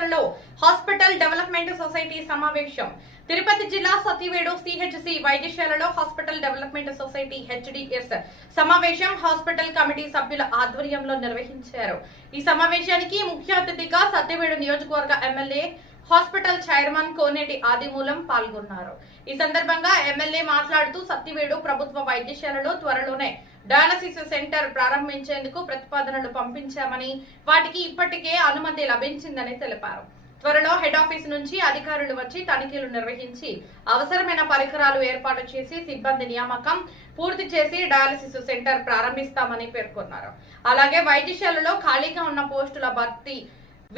వైద్యశాలలో hospital development society సమావేశం. తిరుపతి జిల్లా సతివేడు సిహెచ్సి వైద్యశాలలో హాస్పిటల్ డెవలప్మెంట్ సొసైటీ హెచ్డిఎస్ సమావేశం హాస్పిటల్ కమిటీ సభ్యుల ఆధ్వర్యంలో నిర్వహించారు. ఈ సమావేశానికి ముఖ్య అతిథిగా సతివేడు నియోజకవర్గ ఎమ్మెల్యే హాస్పిటల్ చైర్మన్ కోనేటి ఆదిమూలం పాల్గొన్నారు. ఈ సందర్భంగా ఎమ్మెల్యే మాట్లాడుతూ సత్తివేడు ప్రభుత్వ వైద్యశాలలో త్వరలోనే డయాలసిస్ సెంటర్ ప్రారంభించేందుకు ప్రతిపాదనలు పంపించామని, వాటికి ఇప్పటికే అనుమతి లభించిందని తెలిపారు. త్వరలో హెడ్ ఆఫీస్ నుంచి అధికారులు వచ్చి తనిఖీలు నిర్వహించి అవసరమైన పరికరాలు ఏర్పాటు చేసి సిబ్బంది నియామకం పూర్తి చేసి డయాలసిస్ సెంటర్ ప్రారంభిస్తామని పేర్కొన్నారు. అలాగే వైద్యశాలలో ఖాళీగా ఉన్న పోస్టుల భర్తీ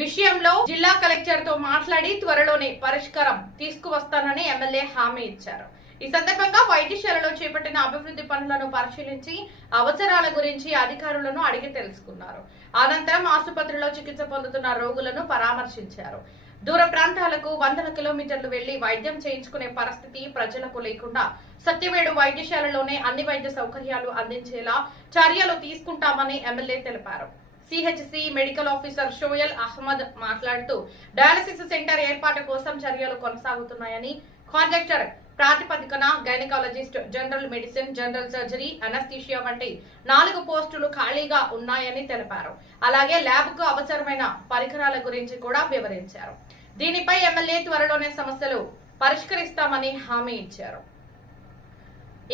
విషయంలో జిల్లా కలెక్టర్ తో మాట్లాడి త్వరలోనే పరిష్కారం తీసుకువస్తానని ఎమ్మెల్యే హామీ ఇచ్చారు. ఈ సందర్భంగా వైద్యశాలలో చేపట్టిన అభివృద్ధి పనులను పరిశీలించి అవసరాల గురించి అధికారులను అడిగి తెలుసుకున్నారు. అనంతరం ఆసుపత్రిలో చికిత్స పొందుతున్న రోగులను పరామర్శించారు. దూర ప్రాంతాలకు వందల కిలోమీటర్లు వెళ్లి వైద్యం చేయించుకునే పరిస్థితి ప్రజలకు లేకుండా సత్యవేడు వైద్యశాలలోనే అన్ని వైద్య సౌకర్యాలు అందించేలా చర్యలు తీసుకుంటామని ఎమ్మెల్యే తెలిపారు. సిహెచ్సి మెడికల్ ఆఫీసర్ షోయల్ అహ్మద్ మాట్లాడుతూ డయాలసిస్ సెంటర్ ఏర్పాటు కోసం చర్యలు కొనసాగుతున్నాయని, కాంట్రాక్టర్ ప్రాతిపదికన gynaecologist, general medicine, general surgery, anaesthesia వంటి 4 పోస్టులు ఖాళీగా ఉన్నాయని తెలిపారు. అలాగే ల్యాబ్ కు అవసరమైన పరికరాల గురించి కూడా వివరించారు. దీనిపై ఎమ్మెల్యే త్వరలోనే సమస్యలు పరిష్కరిస్తామని హామీ ఇచ్చారు.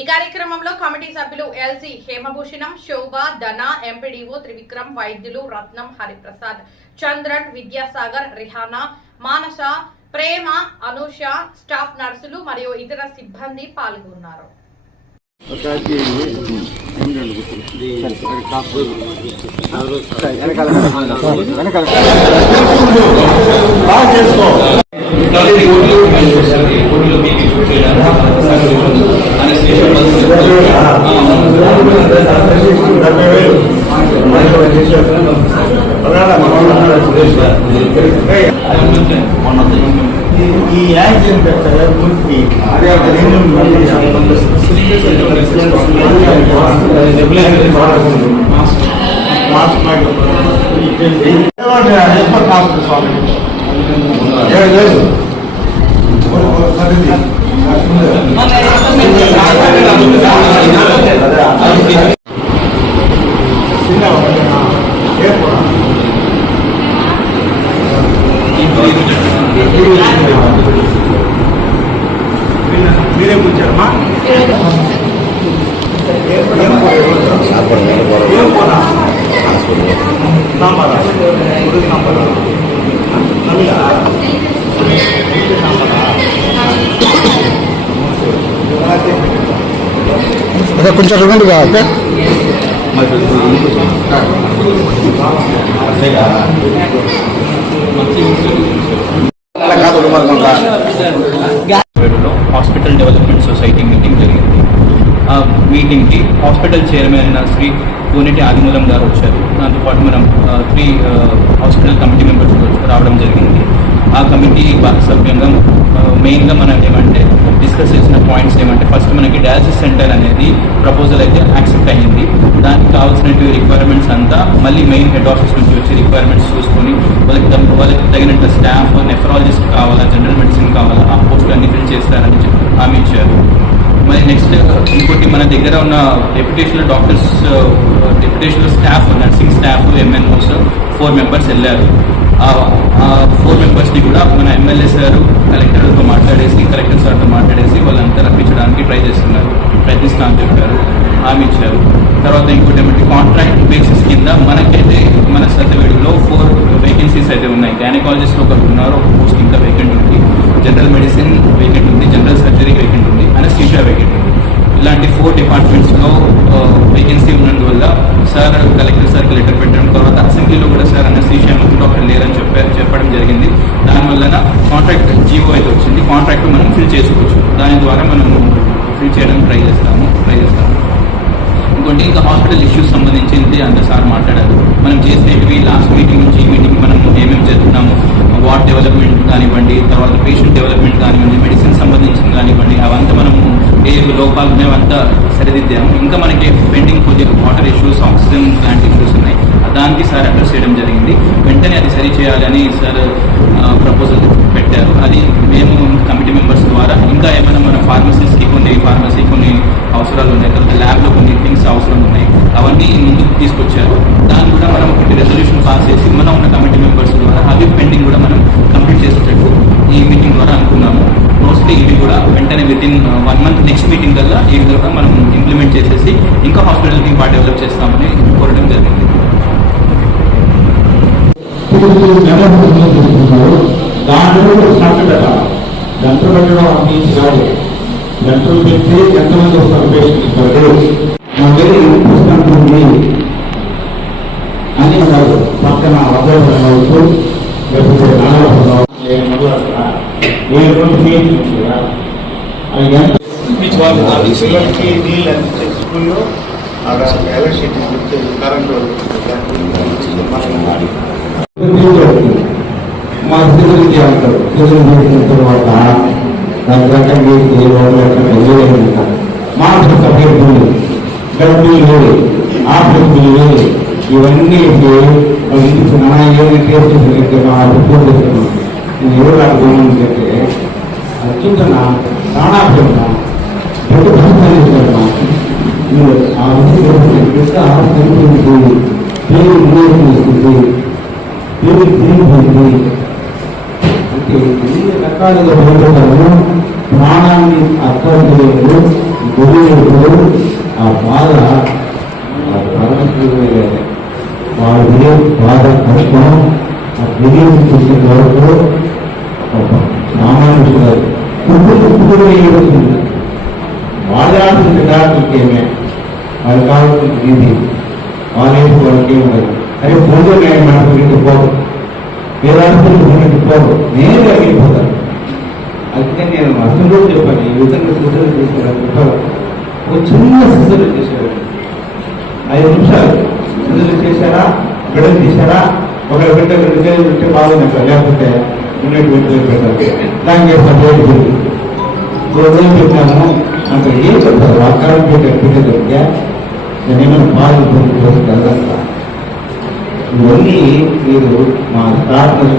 ఈ కార్యక్రమంలో కమిటీ సభ్యులు ఎల్సి హేమభూషణం, శోభ, ధన, ఎంపీడీఓ త్రివిక్రమ్, వైద్యులు రత్నం, హరిప్రసాద్, చంద్రన్, విద్యాసాగర్, రిహానా, మానస, ప్రేమ, అనూష, స్టాఫ్ నర్సులు మరియు ఇతర సిబ్బంది పాల్గొన్నారు. ఈ యాక్సిడెంట్ మీరే కూర్చారమ్మా? కొంచెం రిమండ్ కావాలి హాస్పిటల్ డెవలప్మెంట్ సొసైటీ మీటింగ్ జరిగింది. ఆ మీటింగ్కి హాస్పిటల్ చైర్మన్ అయిన శ్రీ కోనేటి ఆదిమూలం గారు వచ్చారు. దాంతోపాటు మనం 3 హాస్పిటల్ కమిటీ మెంబర్స్ రావడం జరిగింది. ఆ కమిటీ భాగస్వామ్యంగా మెయిన్గా మనం ఏమంటే డిస్కస్ చేసిన పాయింట్స్ ఏమంటే, ఫస్ట్ మనకి డయాలసిస్ సెంటర్ అనేది ప్రపోజల్ అయితే యాక్సెప్ట్ అయ్యింది. దానికి కావాల్సినటువంటి రిక్వైర్మెంట్స్ అంతా మళ్ళీ మెయిన్ హెడ్ ఆఫీస్ నుంచి వచ్చి రిక్వైర్మెంట్స్ చూసుకొని వాళ్ళకి తగినంత స్టాఫ్, నెఫ్రాలజిస్ట్ కావాలా, జనరల్ మెడిసిన్ కావాలా, ఆ పోస్టులు అన్ని ఫిల్ చేస్తారని హామీ ఇచ్చారు. మరి నెక్స్ట్ ఇంకోటి, మన దగ్గర ఉన్న డెప్యుటేషన్లో డాక్టర్స్, డెప్యుటేషన్లో staff, nursing staff, MNOs 4 members వెళ్ళారు. ఆ 4 మెంబర్స్ని కూడా మన ఎమ్మెల్యే సార్ కలెక్టర్తో మాట్లాడేసి, కలెక్టర్ సార్తో మాట్లాడేసి వాళ్ళంతా రప్పించడానికి ప్రయత్నిస్తామని చెప్పారు, హామీ ఇచ్చారు. తర్వాత ఇంకోటి ఏమంటే, కాంట్రాక్ట్ బేసిస్ కింద మనకైతే మన సత్యవేడులో 4 వేకెన్సీస్ అయితే ఉన్నాయి. గైనకాలజిస్ట్లో ఒకరు ఉన్నారు, ఒక పోస్ట్ ఇంకా వేకెంట్ ఉంది. జనరల్ మెడిసిన్ వేకెంట్ ఉంది, జనరల్ సర్జరీ వేకెంట్ ఉంది, అనస్థీషియా వేకెంట్ ఉంది. ఇలాంటి 4 డిపార్ట్మెంట్స్లో వేకెన్సీ ఉన్నందువల్ల సార్ కలెక్టర్ సార్కి లెటర్ పెట్టడం, తర్వాత అసెంబ్లీలో కూడా సార్ అనస్థీషియా డాక్టర్ లేరని చెప్పడం జరిగింది. దానివల్ల కాంట్రాక్ట్ జీవో అయితే వచ్చింది. కాంట్రాక్ట్ మనం ఫిల్ చేసుకోవచ్చు. దాని ద్వారా మనం ఫిల్ చేయడానికి ట్రై చేస్తాము. ఇంకోటి, ఇంకా హాస్పిటల్ ఇష్యూస్ సంబంధించింది అంత సార్ మాట్లాడారు. మనం చేసేవి లాస్ట్ మీటింగ్ నుంచి ఈ మీటింగ్ మనం ఏమేమి జరుగుతున్నాము, వార్డ్ డెవలప్మెంట్ కానివ్వండి, తర్వాత పేషెంట్ డెవలప్మెంట్ కానివ్వండి, మెడిసిన్ సంబంధించింది కానివ్వండి, అవంతా మనము లోపాలు ఉన్నాయంతా సరిదిద్దాము. ఇంకా మనకి పెండింగ్ కొద్దిగా water issues, oxygen plant issues ఉన్నాయి. దానికి సార్ అడ్రస్ చేయడం జరిగింది. వెంటనే అది సరి చేయాలని సార్ ప్రపోజల్ పెట్టారు. అది మేము కమిటీ మెంబర్స్ ద్వారా ఇంకా ఏమైనా మన ఫార్మసీకి కొన్ని అవసరాలు ఉన్నాయి, తర్వాత ల్యాబ్లో కొన్ని థింగ్స్ అవసరం ఉన్నాయి, అవన్నీ ముందుకు తీసుకొచ్చారు. దాన్ని కూడా మనం ఒకటి రెజల్యూషన్ పాస్ చేసి మనం ఉన్న కమిటీ మెంబర్స్ ద్వారా అవి పెండింగ్ కూడా మనం కంప్లీట్ చేసేటట్టు ఈ మీటింగ్ ద్వారా అనుకున్నాము. మోస్ట్లీ ఇవి కూడా వెంటనే వితిన్ 1 month నెక్స్ట్ మీటింగ్ కల్లా ఈ విధంగా మనం ఇంప్లిమెంట్ చేసేసి ఇంకా హాస్పిటల్కి బాగా డెవలప్ చేస్తామని కోరడం జరిగింది. దాంట్లో సంఖ్య పెట్టాలి. గంటలు పెట్టడం అన్ని కాదు. గంటలు పెడితే ఎంతమంది వస్తారు పేషెంట్ పుస్తకం ఉంది అని కాదు. పక్కన అబ్బాయి కావచ్చు, లేకపోతే నాన్న అది ఎంత పిల్లలకి నీళ్ళు అందించే స్కూల్లో ఆడ ఎలక్ట్రిసిటీ కరెంట్ మా సిద్ధులకి అంటారు. సిద్ధులు పెట్టిన తర్వాత దాని రకంగా మాకు సపరేట్ డబ్బులు లేదు, ఆఫీసులు లేదు. ఇవన్నీ ఇంటికి మన ఏమైనా టేస్ట్ చేసినట్టు మా రిపోర్ట్ చేస్తున్నాం. నేను ఎవరు అర్థం చెప్తే అత్యుత్తమ ప్రాణాభిమా ఎటు పరిస్థితున్నా ఆ విధంగా ఆరోగ్యం పేరు తీసుకుంది, పేరు తిరిగిపోయింది. అంటే ఎన్ని రకాలుగా పోతాము. ప్రాణాన్ని అర్థం చేయలేదు, గురువు ఆ బాధ వాళ్ళ బాధ కష్టం. ఆ విజయం చూసిన వరకు సామాన్యుడు కుటుంబ వాళ్ళ డాక్టర్కేమే వాళ్ళు కావాల్సిన ఇది వాళ్ళేసి వాళ్ళకి ఉండదు. అదే భోజనం నేను మనకు పోదు, వేదాంతులకు పోదు, నేను వెళ్ళిపోతాను. అందుకని నేను అసలు రోజు చెప్పాను, ఈ విధంగా సిద్ధం చేశారు. ఒక చిన్న సిద్ధం చేశారు, 5 నిమిషాలు సిద్ధం చేశారా, బిడ్డ చేశారా, ఒక బిడ్డ ఉంటే బాగుంది, లేకపోతే ఉండేటువంటి పెట్టారు. దానికి రోజు పెట్టాము అంటే ఏం చెప్తారు. అక్కడ పెట్టే దొరికా నేనేమైనా బాధ ఇవన్నీ మీరు మా ప్రార్థన